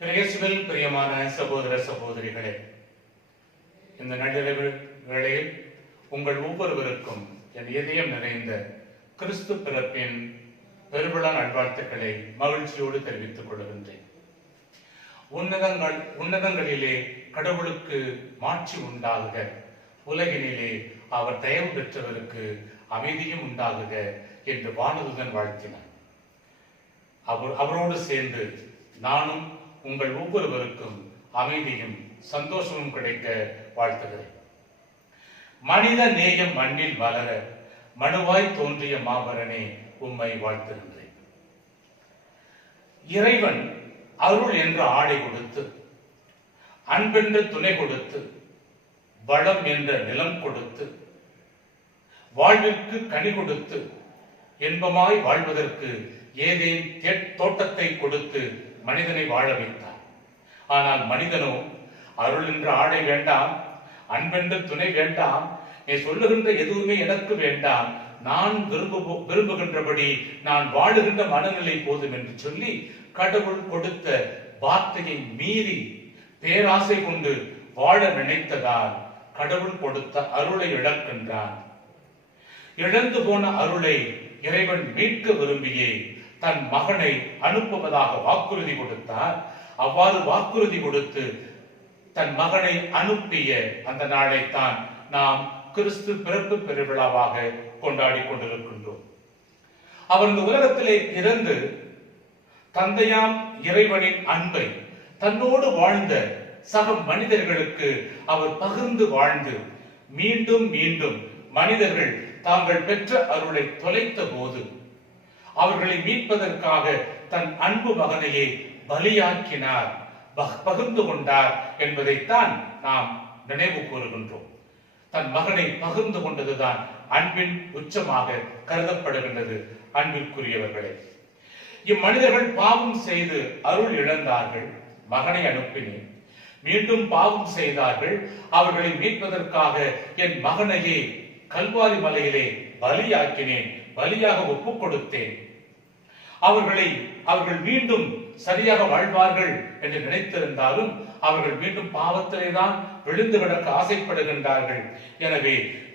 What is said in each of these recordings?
இயேசுவில் பிரியமான சகோதர சகோதரிகளே, இந்த நள்ளிரவு வேளையில் உங்கள் ஒவ்வொருவருக்கும் என் இதயம் நிறைந்த கிறிஸ்து பிறப்பின் பெருவிழா நல்வாழ்த்துக்களை மகிழ்ச்சியோடு தெரிவித்துக் கொள்கின்றேன். உன்னதங்களிலே கடவுளுக்கு மாட்சி உண்டாகுக, உலகினிலே அவர் தயவு பெற்றவருக்கு அமைதியும் உண்டாகுக என்று வானதுதன் வாழ்த்தினார். அவரோடு சேர்ந்து நானும் உங்கள் ஒவ்வொருவருக்கும் அமைதியும் சந்தோஷமும் கிடைக்க வாழ்த்துகிறேன். மனித நேயம் மண்ணில் வளர மனுவாய் தோன்றிய மாபரனே உம்மை வாழ்த்துகின்றேன். இறைவன் அருள் என்ற ஆடை கொடுத்து, அன்பென்ற துணை கொடுத்து, வளம் என்ற நிலம் கொடுத்து, வாழ்விற்கு கனி கொடுத்து, இன்பமாய் வாழ்வதற்கு ஏதேன் தோட்டத்தை கொடுத்து மனிதனை வாழ வைத்தார். ஆனால் மனிதனோ அருள் என்ற ஆடை வேண்டாம், அன்பென்ற துணை வேண்டாம், நீ சொல்லுகின்ற எதுவுமே எனக்கு வேண்டாம், நான் விரும்புகின்றபடி நான் வாழுகின்ற மனநிலை போதும் என்று சொல்லி கடவுள் கொடுத்த வார்த்தையை மீறி பேராசை கொண்டு வாழ நினைத்ததால் கடவுள் கொடுத்த அருளை இழக்கின்றான். இழந்து போன அருளை இறைவன் மீட்க விரும்பியே தன் மகனை அனுப்புவதாக வாக்குறுதி கொடுத்தார். அவ்வாறு வாக்குறுதி கொடுத்து தன் மகனை அனுப்பிய அந்த நாளைத்தான் நாம் கிறிஸ்து பிறப்பு பெருவிழாவாக கொண்டாடி கொண்டிருக்கின்றோம். அவர் இந்த உலகத்திலே பிறந்து தந்தையாம் இறைவனின் அன்பை தன்னோடு வாழ்ந்த சக மனிதர்களுக்கு அவர் பகிர்ந்து வாழ்ந்து மீண்டும் மீண்டும் மனிதர்கள் தாங்கள் பெற்ற அருளை தொலைத்த போது அவர்களை மீட்பதற்காக தன் அன்பு மகனையே பலியாக்கினார், பகிர்ந்து கொண்டார் என்பதைத்தான் நாம் நினைவு கூறுகின்றோம். தன் மகனை பகிர்ந்து கொண்டதுதான் அன்பின் உச்சமாக கருதப்படுகின்றது. அன்பிற்குரியவர்களே, இம்மனிதர்கள் பாவம் செய்து அருள் இழந்தார்கள், மகனை அனுப்பினேன். மீண்டும் பாவம் செய்தார்கள், அவர்களை மீட்பதற்காக என் மகனையே கல்வாரி மலையிலே பலியாக்கினேன், பலியாக ஒப்புக் கொடுத்தேன். அவர்கள் மீண்டும் சரியாக வாழ்வார்கள் என்று நினைத்திருந்தாலும் அவர்கள் மீண்டும் பாவத்திலே தான் விழுந்து கிடக்க ஆசைப்படுகின்றார்கள். எனவே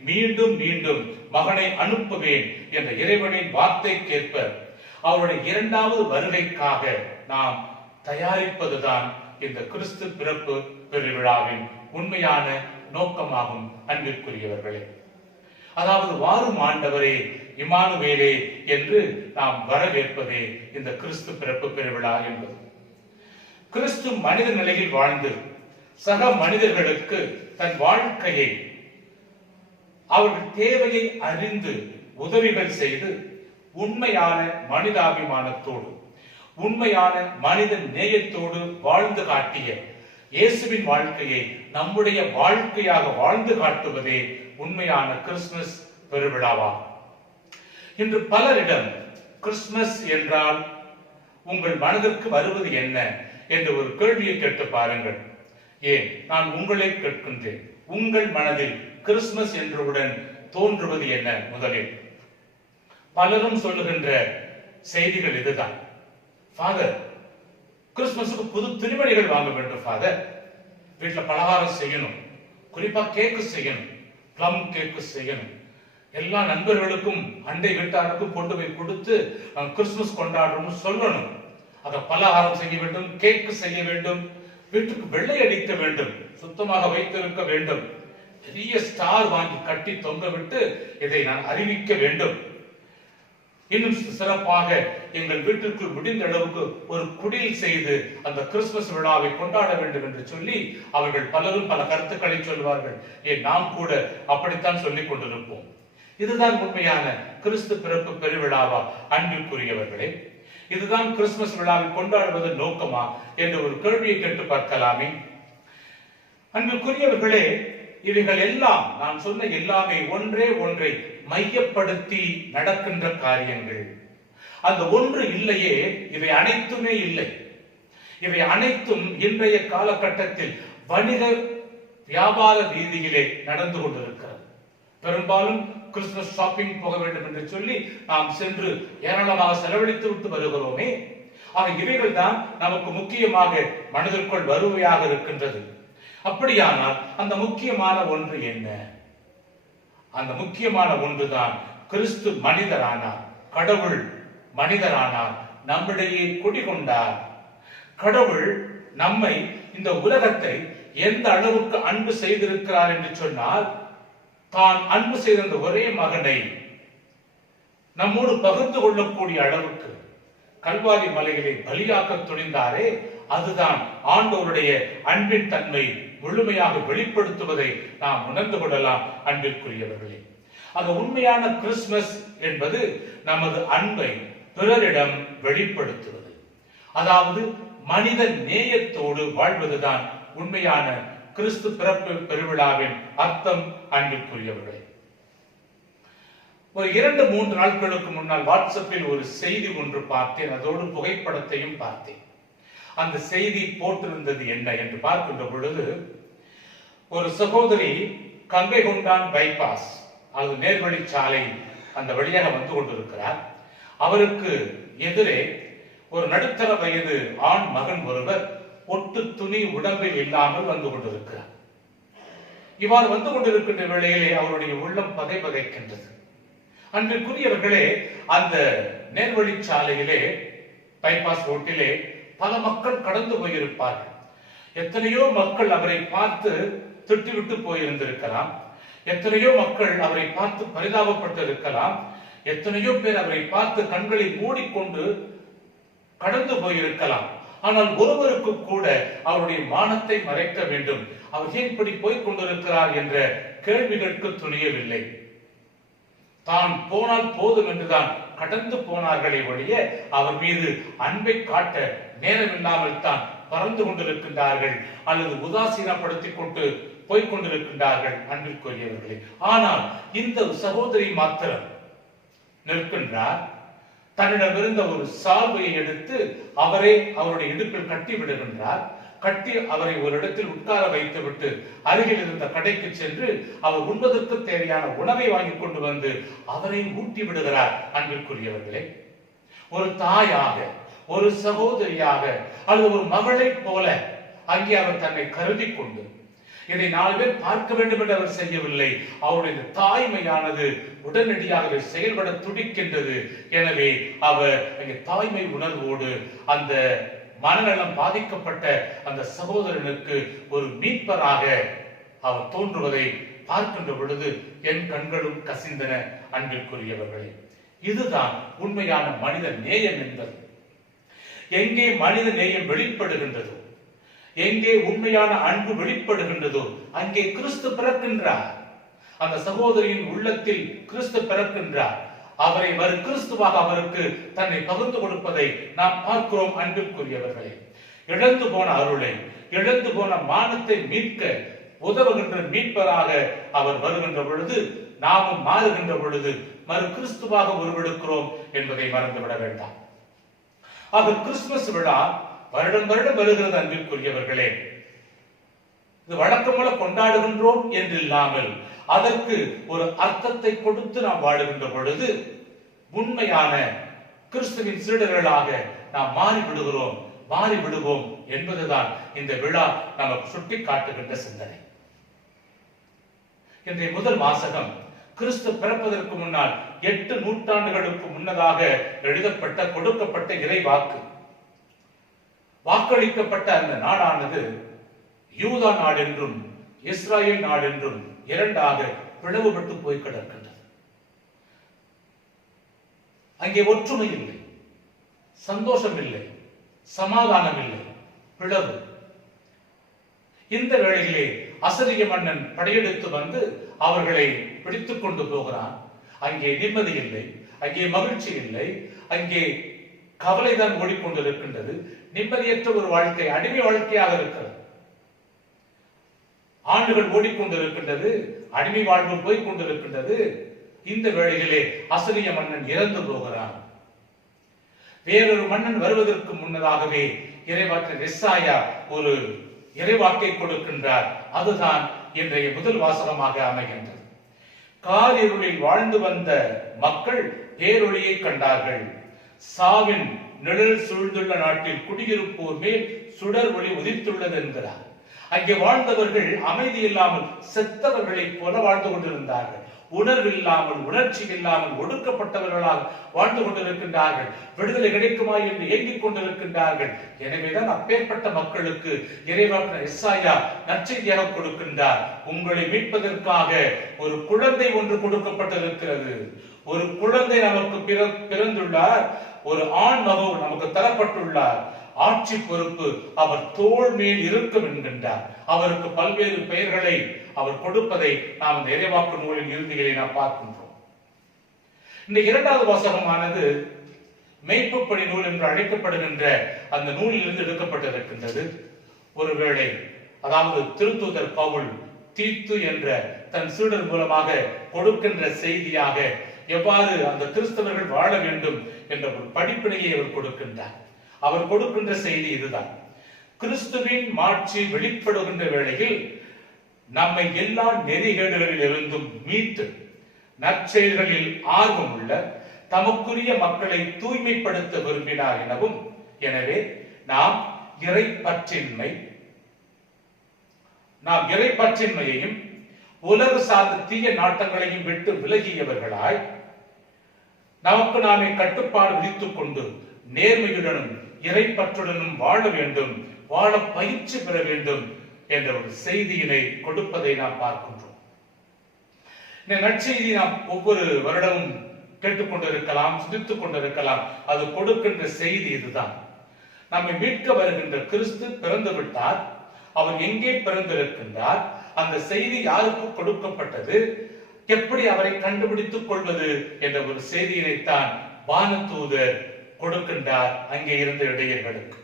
மீண்டும் மீண்டும் மகனை அனுப்புவேன் என்ற இறைவனின் வார்த்தைக்கேற்ப அவருடைய இரண்டாவது வருகைக்காக நாம் தயாரிப்பதுதான் இந்த கிறிஸ்து பிறப்பு பெருவிழாவின் உண்மையான நோக்கமாகும். அன்பிற்குரியவர்களே, அதாவது வாரும் ஆண்டவரே, இமானுவேலே என்று நாம் வரவேற்பதே இந்த கிறிஸ்து பிறப்பு பெருவிழா என்பது. கிறிஸ்து மனித நிலையில் வாழ்ந்து சக மனிதர்களுக்கு தன் வாழ்க்கையை அவர்கள் தேவையை அறிந்து உதவிகள் செய்து உண்மையான மனிதாபிமானத்தோடு உண்மையான மனித நேயத்தோடு வாழ்ந்து காட்டிய இயேசுவின் வாழ்க்கையை நம்முடைய வாழ்க்கையாக வாழ்ந்து காட்டுவதே உண்மையான கிறிஸ்துமஸ் பெருவிழாவா. இன்று பலரிடம் கிறிஸ்துமஸ் என்றால் உங்கள் மனதிற்கு வருவது என்ன என்று ஒரு கேள்வியை கேட்டு பாருங்கள். ஏன், நான் உங்களை கேட்கின்றேன், உங்கள் மனதில் கிறிஸ்துமஸ் என்றவுடன் தோன்றுவது என்ன? முதலில் பலரும் சொல்லுகின்ற செய்திகள் இதுதான். ஃபாதர், கிறிஸ்துமஸுக்கு புது துணிமணிகள் வாங்க வேண்டும் ஃபாதர், வீட்டுல பலகாரம் செய்யணும், குறிப்பா கேக்கு செய்யணும், பிளம் கேக்கு செய்யணும், எல்லா நண்பர்களுக்கும் அண்டை வீட்டாருக்கும் கொண்டு போய் கொடுத்து கிறிஸ்துமஸ் கொண்டாடுறோம்னு சொல்லணும். அத பலகாரம் செய்ய வேண்டும், கேக்கு செய்ய வேண்டும், வீட்டுக்கு வெள்ளை அடிக்க வேண்டும், சுத்தமாக வைத்திருக்க வேண்டும், பெரிய ஸ்டார் வாங்கி கட்டி தொங்க விட்டு இதை நான் அறிவிக்க வேண்டும். இன்னும் சிறப்பாக எங்கள் வீட்டிற்குள் முடிந்த அளவுக்கு ஒரு குடில் செய்து அந்த கிறிஸ்துமஸ் விழாவை கொண்டாட வேண்டும் என்று சொல்லி அவர்கள் பலரும் பல கருத்துக்களை சொல்வார்கள். நாம் கூட அப்படித்தான் சொல்லிக் கொண்டிருப்போம். இதுதான் உண்மையான கிறிஸ்து பிறப்பு பெருவிழாவா? அன்பிற்குரியவர்களே, இதுதான் கிறிஸ்துமஸ் விழாவை கொண்டாடுவது நோக்கமா என்று ஒரு கேள்வியை கேட்டு பார்க்கலாமே. அன்பிற்குரியவர்களே, இவைகள் எல்லாம், நான் சொன்ன எல்லாமே ஒன்றே ஒன்றை மையப்படுத்தி நடக்கின்ற காரியங்கள். அந்த ஒன்று இல்லையே இவை அனைத்துமே இல்லை. இவை அனைத்தும் இன்றைய காலகட்டத்தில் வணிக வியாபார ரீதியிலே நடந்து கொண்டிருக்கிறது. பெரும்பாலும் கிறிஸ்துமஸ் ஷாப்பிங் போக வேண்டும் என்று சொல்லி நாம் சென்று ஏராளமாக செலவழித்து விட்டு வருகிறோமே. இவைகள் தான் நமக்கு முக்கியமாக மனதிற்குள் வருவையாக இருக்கின்றது. அப்படியானால் அந்த முக்கியமான ஒன்று என்ன? அந்த முக்கியமான ஒன்றுதான் கிறிஸ்து மனிதரானார், கடவுள் மனிதரானார், நம்மிடையே குடிகொண்டார். கடவுள் நம்மை, இந்த உலகத்தை எந்த அளவுக்கு அன்பு செய்திருக்கிறார் என்று சொன்னால், தான் அன்பு செய்த அந்த ஒரே மகனை நம்மோடு பகிர்ந்து கொள்ளக்கூடிய அளவுக்கு கல்வாரி மலைகளை பலியாக்க துணிந்தாரே, அதுதான் ஆண்டவருடைய அன்பின் தன்மை முழுமையாக வெளிப்படுத்துவதை நாம் உணர்ந்து கொள்ளலாம். அன்பிற்குரியவர்களே, அந்த உண்மையான கிறிஸ்துமஸ் என்பது நமது அன்பை பிறரிடம் வெளிப்படுத்துவது, அதாவது மனித நேயத்தோடு வாழ்வதுதான் உண்மையான கிறிஸ்து பிறப்பு பெருவிழாவின் அர்த்தம். அன்பிற்குரியவர்களே, ஒரு 2-3 நாட்களுக்கு முன்னால் வாட்ஸ்அப்பில் ஒரு செய்தி ஒன்று பார்த்தேன். அதோடு புகைப்படத்தையும் பார்த்தேன். அந்த செய்தி போட்டிருந்தது என்ன என்று பார்க்கின்ற பொழுது, ஒரு சகோதரி கங்கை கொண்டான் பைபாஸ், அது நேர்வழி சாலை, அந்த வழியாக வந்து கொண்டிருக்கிறார். அவருக்கு எதிரே ஒரு நடுத்தர வயது ஆண் மகன் ஒருவர் ஒட்டு துணி உடம்பில் இல்லாமல் வந்து கொண்டிருக்கிறார். இவ்வாறு வந்து கொண்டிருக்கின்ற வேளையிலே அவருடைய உள்ளம் பதைக்கின்றது. அன்பிற்குரியவர்களே, அந்த நேர்வழி சாலையிலே, பைபாஸ் ரோட்டிலே பல மக்கள் கடந்து போயிருப்பார்கள். எத்தனையோ மக்கள் அவரை பார்த்து திட்டிவிட்டு போயிருந்திருக்கலாம், எத்தனையோ மக்கள் அவரை பார்த்து பரிதாபப்பட்டு இருக்கலாம், எத்தனையோ பேர் அவரை பார்த்து கண்களை மூடிக்கொண்டு கடந்து போயிருக்கலாம். ஆனால் ஒருவருக்கு கூட அவருடைய மானத்தை மறைக்க வேண்டும், அவர் ஏன் இப்படி போய்க் கொண்டிருக்கிறார் என்ற கேள்விகளுக்கு துணியவில்லை. தான் போனால் போதும் என்றுதான் கடந்து போனார்களே ஒழிய அவர் மீது அன்பை காட்ட நேரமில்லாமல் தான் பறந்து கொண்டிருக்கின்றார்கள் அல்லது உதாசீனப்படுத்திக் கொண்டு போய்கொண்டிருக்கின்றார்கள். அன்பிற்குரியவர்களே, ஆனால் இந்த சகோதரி மாத்திரம் நிற்கின்றார். தன்னிடமிருந்த ஒரு சால்வையை எடுத்து அவரை அவருடைய இடுப்பில் கட்டி விடுகின்றார். கட்டி அவரை ஒரு இடத்தில் உட்கார வைத்துவிட்டு அருகில் இருந்த கடைக்கு சென்று அவர் உண்பதற்கு தேவையான உணவை வாங்கி கொண்டு வந்து அவரை ஊட்டி விடுகிறார். அன்பிற்குரியவர்களே, ஒரு தாயாக, ஒரு சகோதரியாக அல்லது ஒரு மகளை போல அங்கே அவர் தன்னை கருதி கொண்டு இதை 4 பேர் பார்க்க வேண்டும் என்று அவர் செய்யவில்லை. அவருடைய தாய்மையானது உடனடியாக செயல்பட துடிக்கின்றது. எனவே அவர் அங்கே தாய்மை உணர்வோடு அந்த மனநலம் பாதிக்கப்பட்ட அந்த சகோதரனுக்கு ஒரு மீட்பராக அவர் தோன்றுவதை பார்க்கின்ற பொழுது என் கண்களும் கசிந்தன. அன்பிற்குரியவர்களே, இதுதான் உண்மையான மனித நேயம் என்பது. எங்கே மனித நேயம் வெளிப்படுகின்றதோ, எங்கே உண்மையான அன்பு வெளிப்படுகின்றதோ, அங்கே கிறிஸ்து பிறக்கின்றார். அந்த சகோதரியின் உள்ளத்தில் கிறிஸ்து பிறக்கின்றார். அவரை கிறிஸ்துவாக அவருக்கு தன்னை பகிர்ந்து கொடுப்பதை நாம் பார்க்கிறோம். அன்பிற்குரியவர்களே, இழந்து போன அருளை, இழந்து போன மானத்தை மீட்க உதவுகின்ற மீட்பராக அவர் வருகின்ற பொழுது, நாமும் மாறுகின்ற பொழுது கிறிஸ்துவாக உருவெடுக்கிறோம் என்பதை மறந்துவிட வேண்டாம். ஆக கிறிஸ்துமஸ் விழா வருடம் வருடம் வருகிறது. அன்பிற்குரியவர்களே, இது வழக்கம்போல கொண்டாடுகின்றோம் என்று இல்லாமல் அதற்கு ஒரு அர்த்தத்தை கொடுத்து நாம் வாழுகின்ற பொழுது உண்மையான கிறிஸ்துவின் சீடர்களாக நாம் மாறிவிடுவோம் என்பதுதான் இந்த விழா நமக்கு சுட்டி காட்டுகின்ற சிந்தனை. இன்றைய முதல் வாசகம் கிறிஸ்து பிறப்பதற்கு முன்னால் 8 நூற்றாண்டுகளுக்கு முன்னதாக எழுதப்பட்ட, கொடுக்கப்பட்ட இறை வாக்கு. வாக்களிக்கப்பட்ட அந்த நாடானது யூதா நாடு என்றும் இஸ்ராயேல் நாடு என்றும் 2ஆக பிளவுபட்டு போய் கிடக்கின்றது. அங்கே ஒற்றுமை இல்லை, சந்தோஷம் இல்லை, சமாதானம் இல்லை, பிளவு. இந்த வேளையிலே அசரிய மன்னன் படையெடுத்து வந்து அவர்களை பிடித்துக் கொண்டு போகிறான். அங்கே நிம்மதி இல்லை, அங்கே மகிழ்ச்சி இல்லை, அங்கே கவலைதான் ஓடிக்கொண்டிருக்கின்றது. நிம்மதியற்ற ஒரு வாழ்க்கை, அடிமை வாழ்க்கையாக இருக்கிறது. ஆண்டுகள் ஓடிக்கொண்டிருக்கின்றது, அடிமை வாழ்வு போய்க் கொண்டிருக்கின்றது. இந்த வேளையிலே அசரிய மன்னன் இறந்து போகிறான். வேறொரு மன்னன் வருவதற்கு முன்னதாகவே இறைவாக்கினர் எசாயா ஒரு இறைவாக்கை கொடுக்கின்றார். அதுதான் இன்றைய முதல் வாசகமாக அமைகின்றது. காரிருளில் வாழ்ந்து வந்த மக்கள் பேரொளியை கண்டார்கள், சாவின் நிழல் சூழ்ந்துள்ள நாட்டில் குடியிருப்போர் மேல் சுடர் ஒளி உதித்துள்ளது என்கிறார். அங்கே வாழ்ந்தவர்கள் அமைதி இல்லாமல் செத்தவர்களைப் போல வாழ்ந்து கொண்டிருந்தார்கள். உணர்வு இல்லாமல், உணர்ச்சி இல்லாமல் ஒடுக்கப்பட்டவர்களாக வாழ்ந்து கொண்டிருக்கின்றார்கள். விடுதலை கிடைக்குமா என்று ஏங்கிக் கொண்டிருக்கின்றார்கள். எனவேதான் அப்பேற்பட்ட மக்களுக்கு இறைவாக்கினர் எசாயா நற்செய்தியாக கொடுக்கின்றார். உங்களை மீட்பதற்காக ஒரு குழந்தை ஒன்று கொடுக்கப்பட்டிருக்கிறது. ஒரு குழந்தை நமக்கு பிறந்துள்ளார். ஒரு ஆண் மகவு நமக்கு தரப்பட்டுள்ளார். ஆட்சி பொறுப்பு அவர் தோள் மேல் இருக்கும் என்கின்றார். அவருக்கு பல்வேறு பெயர்களை அவர் கொடுப்பதை நாம் இந்த இறைவாக்கு நூலின் இறுதிகளை நாம் பார்க்கின்றோம். இந்த இரண்டாவது வாசகமானது மெய்ப்பு பணி நூல் என்று அழைக்கப்படுகின்ற அந்த நூலில் இருந்து எடுக்கப்பட்டிருக்கின்றது. ஒருவேளை அதாவது திருத்தூதர் பவுல் தீத்து என்ற தன் சீடர் மூலமாக கொடுக்கின்ற செய்தியாக எவ்வாறு அந்த கிறிஸ்தவர்கள் வாழ வேண்டும் என்ற ஒரு படிப்பினையை அவர் கொடுக்கின்றார். அவர் கொடுக்கின்ற செய்தி இதுதான். கிறிஸ்துவின் மாட்சி வெளிப்படுகின்ற வேளையில் நம்மை எல்லா நெறிகேடுகளில் இருந்தும் மீட்டு நற்செயல்களில் ஆர்வம் உள்ள தமக்குரிய மக்களை தூய்மைப்படுத்த விரும்பினார் எனவும், எனவே நாம் இறைப்பற்றின்மையையும் உலக சார்ந்த தீய நாட்டங்களையும் விட்டு விலகியவர்களாய் நமக்கு நாமே கட்டுப்பாடு விதித்துக் கொண்டு நேர்மையுடனும் இறைப்பற்றுடனும் வாழ வேண்டும், வாழ பயிற்சி பெற வேண்டும் என்ற ஒரு செய்தியினை கொடுப்பதை நாம் பார்க்கின்றோம். இந்த நற்செய்தி நாம் ஒவ்வொரு வருடமும் கேட்டுக்கொண்டிருக்கலாம், சிந்தித்துக் கொண்டிருக்கலாம். அது கொடுக்கின்ற செய்தி இதுதான். நம்மை மீட்க வருகின்ற கிறிஸ்து பிறந்து விட்டார். அவர் எங்கே பிறந்திருக்கின்றார், அந்த செய்தி யாருக்கு கொடுக்கப்பட்டது, எப்படி அவரை கண்டுபிடித்துக் கொள்வது என்ற ஒரு செய்தியினைத்தான் வானதூதர் கொடுக்கின்றார் அங்கே இருந்த இடையர்களுக்கு.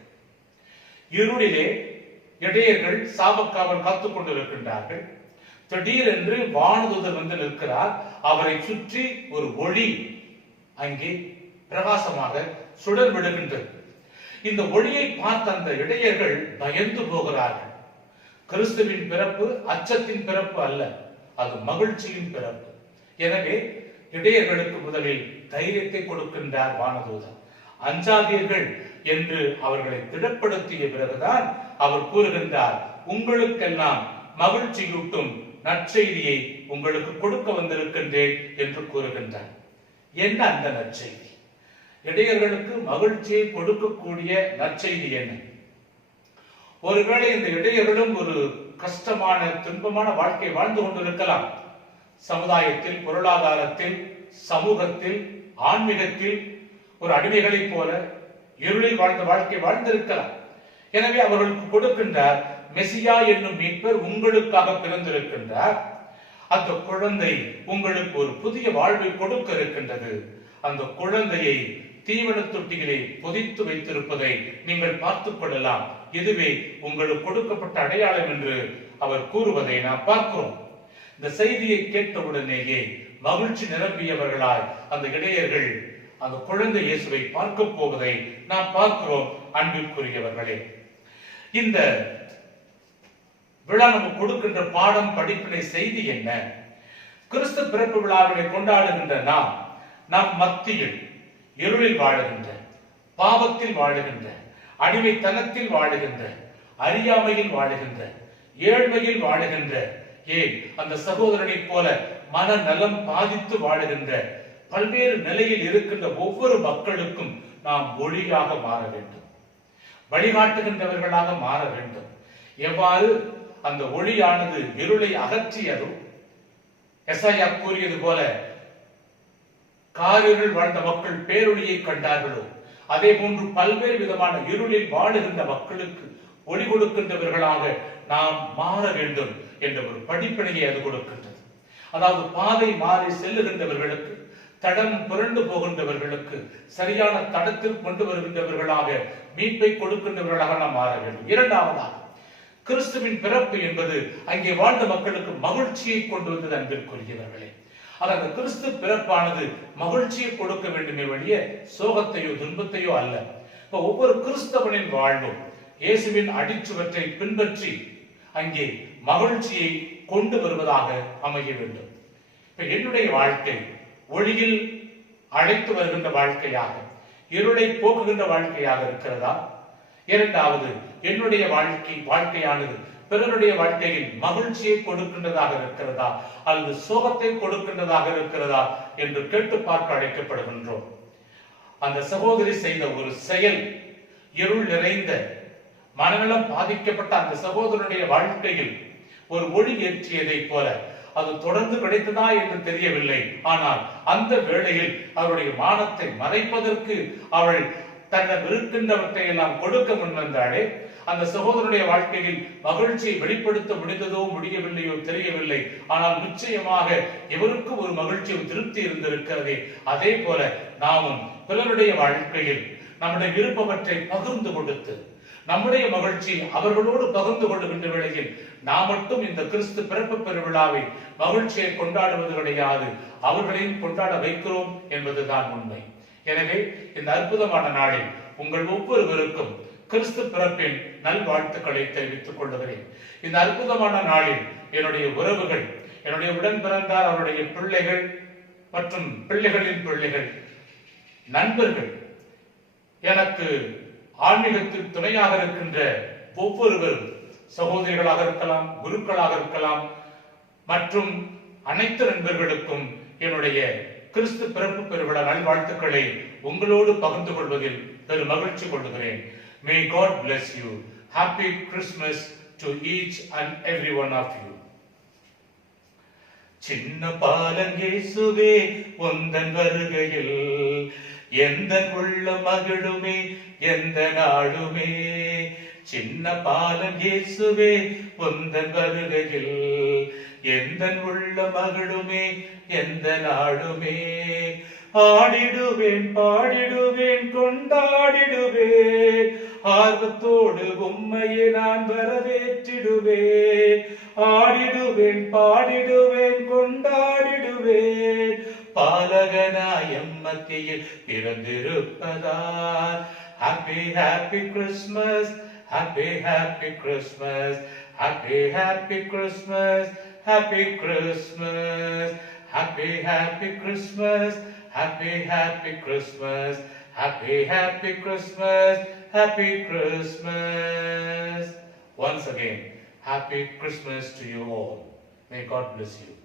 இருளிலே இடையர்கள் சாபக்காவல் காத்துக் கொண்டிருக்கின்றார்கள். திடீரென்று வானதூதர் வந்து நிற்கிறார். அவரை சுற்றி ஒரு ஒளி அங்கே பிரகாசமாக சுடர் விடுகின்றது. இந்த ஒளியை பார்த்த அந்த இடையர்கள் பயந்து போகிறார்கள். கிறிஸ்துவின் பிறப்பு அச்சத்தின் பிறப்பு அல்ல, அது மகிழ்ச்சியின் பிறப்பு. எனவே இடையர்களுக்கு முதலில் தைரியத்தை கொடுக்கின்றார் வானதூதர். அஞ்சாதீர்கள் என்று அவர்களை திடப்படுத்திய பிறகுதான் அவர் கூறுகின்றார், உங்களுக்கெல்லாம் மகிழ்ச்சியூட்டும் நற்செய்தியை உங்களுக்கு கொடுக்க வந்திருக்கின்றேன் என்று கூறுகின்றார். என்ன அந்த நற்செய்தி? இடையர்களுக்கு மகிழ்ச்சியை கொடுக்கக்கூடிய நற்செய்தி என்ன? ஒருவேளை இந்த இடையர்களும் ஒரு கஷ்டமான துன்பமான வாழ்க்கை வாழ்ந்து கொண்டிருக்கலாம். சமுதாயத்தில், பொருளாதாரத்தில், சமூகத்தில், ஆன்மீகத்தில் ஒரு அடிமைகளைப் போல இருளில் வாழ்ந்த வாழ்க்கை வாழ்ந்திருக்கலாம். எனவே அவர்களுக்கு கொடுக்கின்றார், மெசியா என்னும் மீட்பர் உங்களுக்காக பிறந்திருக்கின்றார். அந்த குழந்தை உங்களுக்கு ஒரு புதிய வாழ்வை கொடுக்க இருக்கின்றது. அந்த குழந்தையை தீவன தொட்டிகளை பொதித்து வைத்திருப்பதை நீங்கள் பார்த்துக் கொள்ளலாம். இதுவே உங்களுக்கு கொடுக்கப்பட்ட அடையாளம் என்று அவர் கூறுவதை நாம் பார்க்கிறோம். இந்த செய்தியை கேட்டவுடனேயே மகிழ்ச்சி நிரம்பியவர்களாய் அந்த இடையர்கள் அந்த குழந்தை இயேசுவை பார்க்க போவதை நாம் பார்க்கிறோம். அன்பிற்குரியவர்களே, இந்த விழா நமக்கு கொடுக்கின்ற பாடம், படிப்பினை, செய்தி என்ன? கிறிஸ்து பிறப்பு விழாவினை கொண்டாடுகின்ற நம் மத்தியில் இருளில் வாழுகின்ற, பாவத்தில் வாழுகின்ற, அடிமைத்தனத்தில் வாழுகின்ற, அறியாமையில் வாழுகின்ற, ஏழ்மையில் வாழுகின்ற, ஏன் அந்த சகோதரனை போல மனநலம் பாதித்து வாழுகின்ற, பல்வேறு நிலையில் இருக்கின்ற ஒவ்வொரு மக்களுக்கும் நாம் ஒளியாக மாற வேண்டும், வழிகாட்டுகின்றவர்களாக மாற வேண்டும். எவ்வாறு அந்த ஒளியானது இருளை அகற்றியதோ, எசாயா கூறியது போல காரிருள் வாழ்ந்த மக்கள் பேரொளியை கண்டார்களோ, அதே போன்று பல்வேறு விதமான இருளில் வாழுகின்ற மக்களுக்கு ஒளி கொடுக்கின்றவர்களாக நாம் மாற வேண்டும் என்ற ஒரு படிப்பினையை அது கொடுக்கின்றது. அதாவது பாதை மாறி செல்லுகின்றவர்களுக்கு, தடம் புரண்டு போகின்றவர்களுக்கு சரியான தடத்தில் கொண்டு வருகின்றவர்களாக, மீட்பை கொடுக்கின்றவர்களாக நாம் மாற வேண்டும். இரண்டாவதாக, கிறிஸ்துவின் பிறப்பு என்பது அங்கே வாழ்ந்த மக்களுக்கு மகிழ்ச்சியை கொண்டு வந்தது. அன்பிற்குரியவர்களே, அந்த கிறிஸ்து பிறப்பானது மகிழ்ச்சியை கொடுக்க வேண்டுமே வழிய சோகத்தையோ துன்பத்தையோ அல்ல. ஒவ்வொரு கிறிஸ்தவனின் வாழ்வும் இயேசுவின் அடிச்சுவற்றை பின்பற்றி அங்கே மகிழ்ச்சியை கொண்டு வருவதாக அமைய வேண்டும். இப்ப என்னுடைய வாழ்க்கை ஒளியில் அழைத்து வருகின்ற வாழ்க்கையாக, இருளை போக்குகின்ற வாழ்க்கையாக இருக்கிறதா? இரண்டாவது, என்னுடைய வாழ்க்கையானது பிறருடைய வாழ்க்கையில் மகிழ்ச்சியை கொடுக்கின்றதாக இருக்கிறதா அல்லது சோகத்தை கொடுக்கின்றதாக இருக்கிறதா என்று கேட்டு பார்க்க அழைக்கப்படுகின்றோம். அந்த சகோதரி செய்த ஒரு செயல் இருள் நிறைந்த மனநலம் பாதிக்கப்பட்ட அந்த சகோதரனுடைய வாழ்க்கையில் ஒரு ஒளி ஏற்றியதை போல அது தொடர்ந்து கிடைத்ததா என்று தெரியவில்லை. ஆனால் அந்த வேளையில் அவருடைய மானத்தை மறைப்பதற்கு அவள் தன்னிடம் இருக்கின்றவற்றை எல்லாம் கொடுக்க முன்வந்தாளே, அந்த சகோதரனுடைய வாழ்க்கையில் மகிழ்ச்சியை வெளிப்படுத்த முடிந்ததோ முடியவில்லையோ தெரியவில்லை. ஆனால் நிச்சயமாக இவருக்கு ஒரு மகிழ்ச்சியும் திருப்தி இருந்திருக்கிறதே. அதே போல நாமும் பிறருடைய வாழ்க்கையில் நம்முடைய விருப்பவற்றை பகிர்ந்து கொடுத்து நம்முடைய மகிழ்ச்சி அவர்களோடு பகிர்ந்து கொள்ளுகின்ற வேளையில் நாம் மட்டும் இந்த கிறிஸ்து பிறப்பு பெருவிழாவை மகிழ்ச்சியை கொண்டாடுவது கிடையாது, அவர்களையும் கொண்டாட வைக்கிறோம் என்பதுதான் உண்மை. எனவே இந்த அற்புதமான நாளில் உங்கள் ஒவ்வொருவருக்கும் கிறிஸ்து பிறப்பின் நல்வாழ்த்துக்களை தெரிவித்துக் கொள்கிறேன். இந்த அற்புதமான நாளில் என்னுடைய உறவுகள், என்னுடைய உடன் பிறந்தார், அவருடைய பிள்ளைகள் மற்றும் பிள்ளைகளின் பிள்ளைகள், நண்பர்கள், எனக்கு ஆன்மீகத்தில் துணையாக இருக்கின்ற ஒவ்வொருவரும், சகோதரிகளாக இருக்கலாம், குருக்களாக இருக்கலாம், மற்றும் அனைத்து நண்பர்களுக்கும் என்னுடைய கிறிஸ்து பிறப்பு பெருவிழா நல்வாழ்த்துக்களை உங்களோடு பகிர்ந்து கொள்வதில் பெரும் மகிழ்ச்சி கொள்கிறேன். May God bless you. Happy Christmas to each and every one of you. சின்ன பாலன் இயேசுவே உந்தன் வருகையில் எந்தன் உள்ள மகிழுமே எந்த நாடுமே. சின்ன பாலன் இயேசுவே உந்தன் வருகையில் எந்தன் உள்ள மகிழுமே எந்த நாடுமே. ஆடிடுவேன் பாடிடுவேன் கொண்டாடிடுவேன், ஆர்வத்தோடு உம்மையை நான் வரவேற்றிடுவேன். ஆடிடுவேன் பாடிடுவேன் கொண்டாடிடுவேன், பாலகனாய் எம் மத்தியில் பிறந்திருப்பதால். Happy happy Christmas, happy happy Christmas, happy happy Christmas, happy Christmas, happy happy Christmas, happy happy Christmas, happy happy Christmas, happy Christmas. Once again, happy Christmas to you all. May God bless you.